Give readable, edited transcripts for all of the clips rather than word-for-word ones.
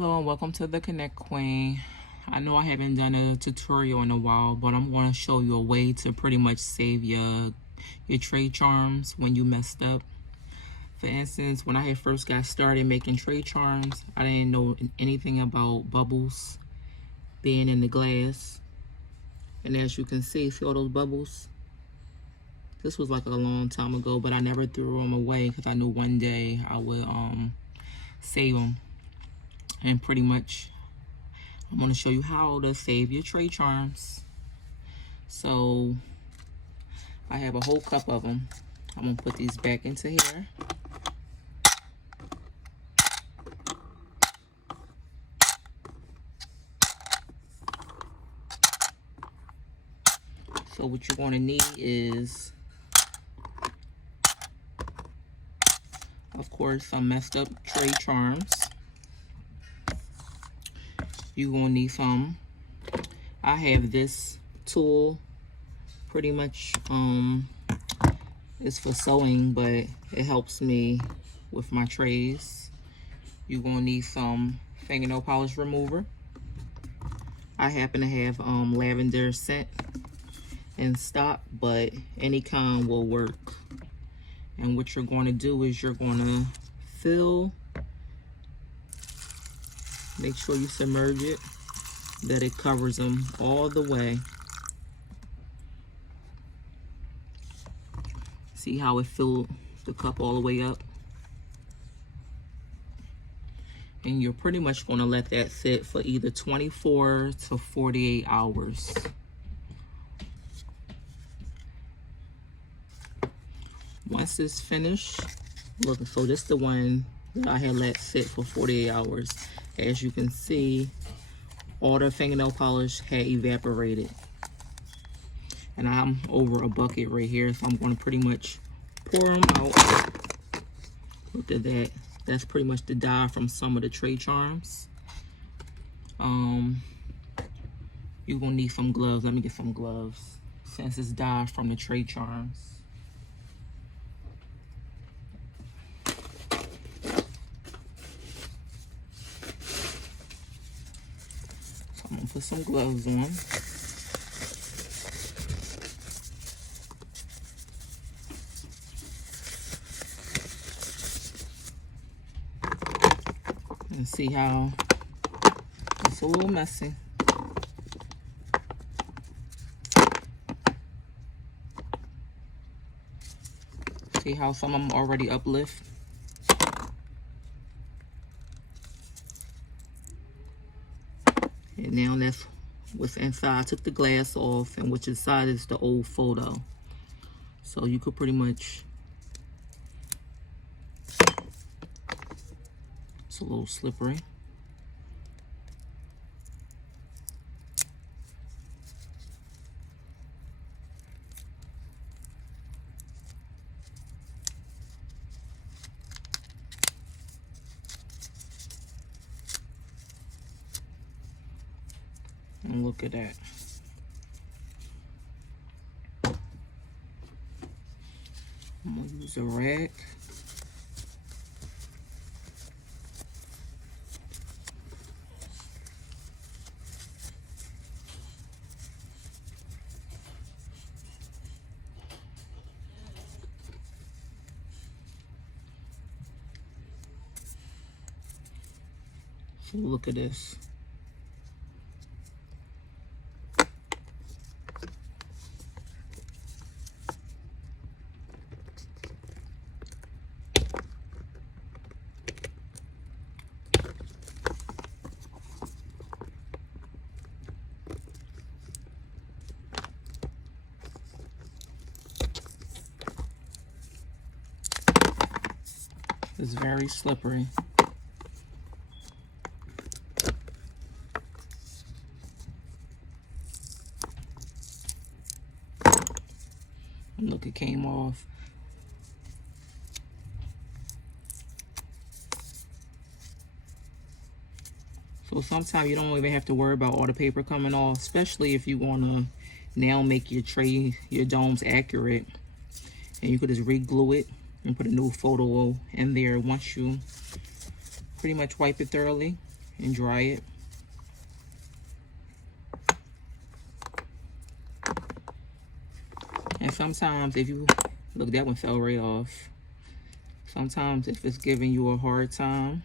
Hello and welcome to the Connect Queen. I know I haven't done a tutorial in a while, but I'm going to show you a way to pretty much save your tray charms when you messed up. For instance, when I had first got started making tray charms, I didn't know anything about bubbles being in the glass. And as you can see all those bubbles? This was like a long time ago, but I never threw them away because I knew one day I would save them. And pretty much I'm going to show you how to save your tray charms. So I have a whole cup of them. I'm going to put these back into here. So what you're going to need is, of course, some messed up tray charms. You're going to need some. I have this tool, pretty much it's for sewing, but it helps me with my trays. You're going to need some fingernail polish remover. I happen to have lavender scent in stock, but any kind will work. And what you're going to do is you're going to fill, make sure you submerge it, that it covers them all the way. See how it filled the cup all the way up? And you're pretty much going to let that sit for either 24 to 48 hours. Once it's finished, look, so this is the one that I had let sit for 48 hours. As you can see, all the fingernail polish had evaporated. And I'm over a bucket right here, so I'm going to pretty much pour them out. Look at that. That's pretty much the dye from some of the tray charms. You're going to need some gloves. Let me get some gloves since it's dye from the tray charms. So I'm going to put some gloves on. And see how it's a little messy. See how some of them already uplift? And now that's what's inside. I took the glass off, and which inside is the old photo. So you could pretty much, it's a little slippery. And look at that. I'm gonna use a rag. So look at this. It's very slippery. And look, it came off. So sometimes you don't even have to worry about all the paper coming off, especially if you want to now make your tray, your domes accurate. And you could just re-glue it and put a new photo in there once you pretty much wipe it thoroughly. and dry it. And sometimes if you, look, that one fell right off. Sometimes if it's giving you a hard time,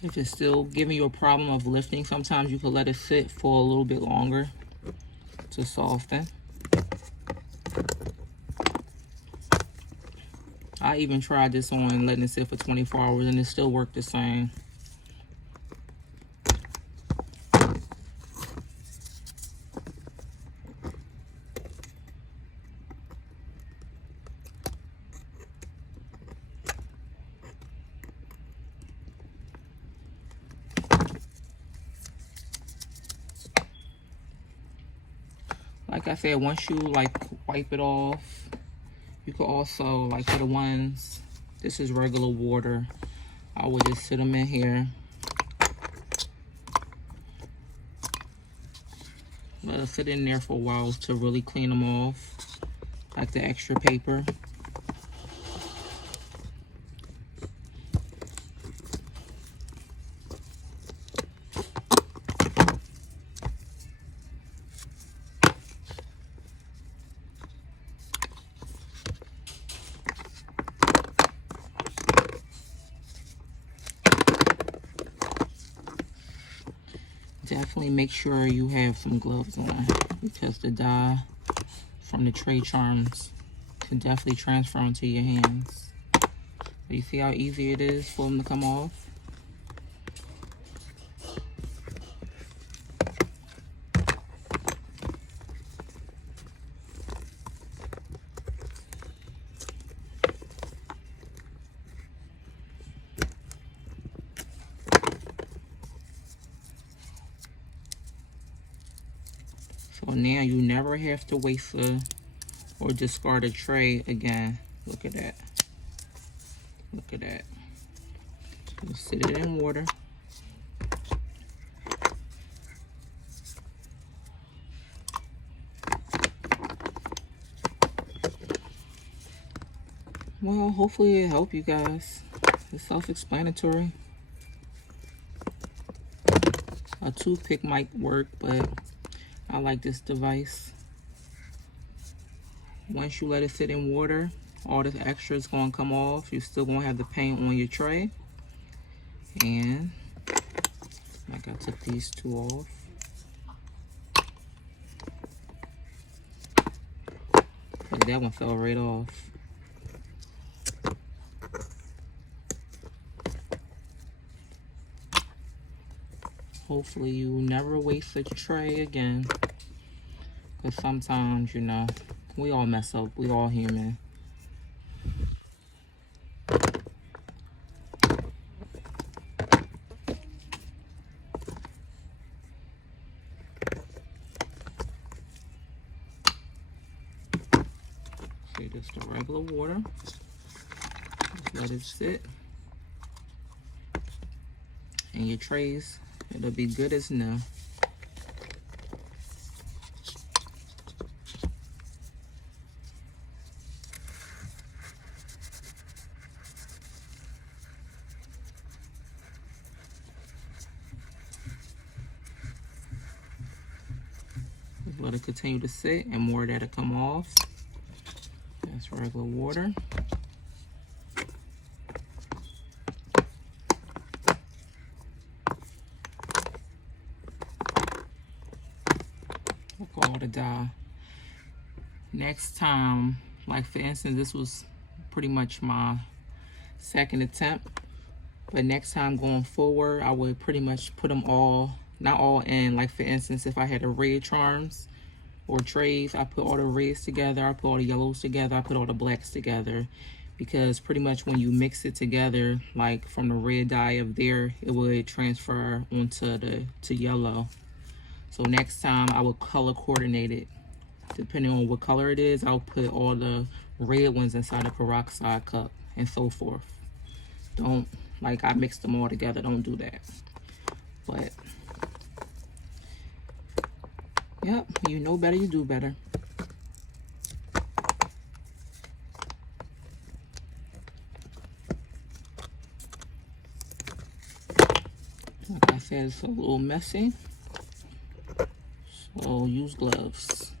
if it's still giving you a problem of lifting, sometimes you can let it sit for a little bit longer to soften. I even tried this on letting it sit for 24 hours and it still worked the same. Like I said, once you like wipe it off, you could also, like for the ones, this is regular water, I would just sit them in here. Let it sit in there for a while to really clean them off, like the extra paper. Definitely make sure you have some gloves on because the dye from the tray charms can definitely transfer onto your hands. So you see how easy it is for them to come off? So now you never have to waste or discard a tray again. Look at that. Look at that. Just sit it in water. Well, hopefully it helped you guys. It's self-explanatory. A toothpick might work, but I like this device. Once you let it sit in water, all this extra is going to come off. You're still going to have the paint on your tray. And like I took these two off. But that one fell right off. Hopefully you never waste a tray again. Because sometimes, you know, we all mess up. We all human. Just the regular water. Just let it sit. And your trays, it'll be good as new. Just let it continue to sit, and more of that'll come off. That's regular water. All the dye. Next time, like for instance, this was pretty much my second attempt, but next time going forward, I would pretty much put them all, not all in. Like for instance, if I had a red charms or trays, I put all the reds together, I put all the yellows together, I put all the blacks together, because pretty much when you mix it together, like from the red dye of there, it would transfer onto to yellow. So next time I will color coordinate it. Depending on what color it is, I'll put all the red ones inside a peroxide cup and so forth. Don't, like I mixed them all together, don't do that. But, yep, you know better, you do better. Like I said, it's a little messy. So use gloves.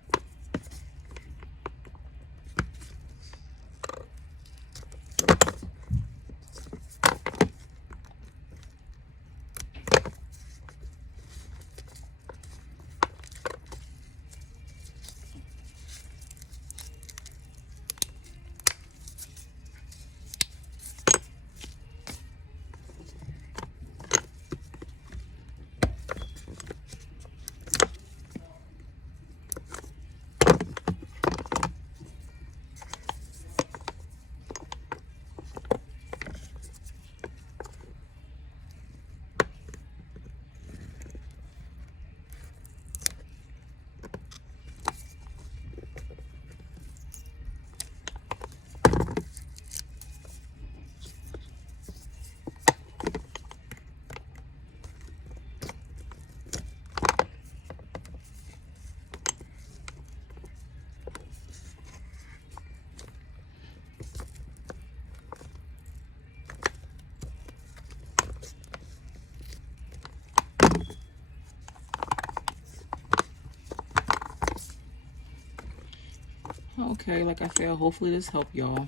Okay, like I said, hopefully this helped y'all.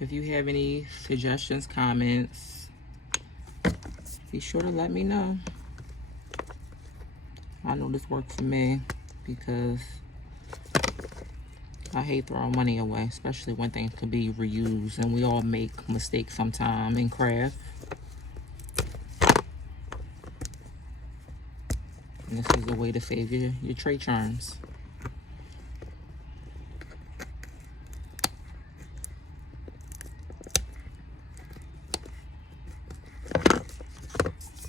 If you have any suggestions, comments, be sure to let me know. I know this worked for me because I hate throwing money away, especially when things could be reused, and we all make mistakes sometime in craft. And this is a way to save your tray charms.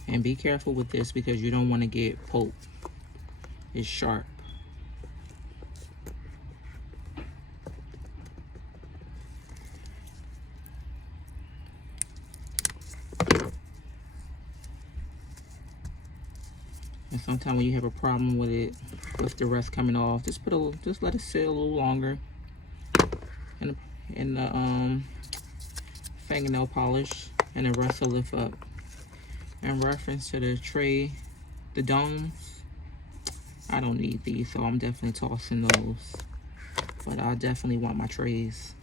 And be careful with this because you don't want to get poked. It's sharp. And sometimes when you have a problem with it, with the rest coming off, just let it sit a little longer. And the fingernail polish, and the rest will lift up. In reference to the tray, the domes, I don't need these, so I'm definitely tossing those. But I definitely want my trays.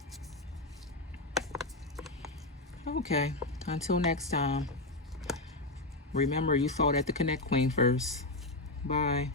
Okay, until next time. Remember, you saw that the Connect Queen first. Bye.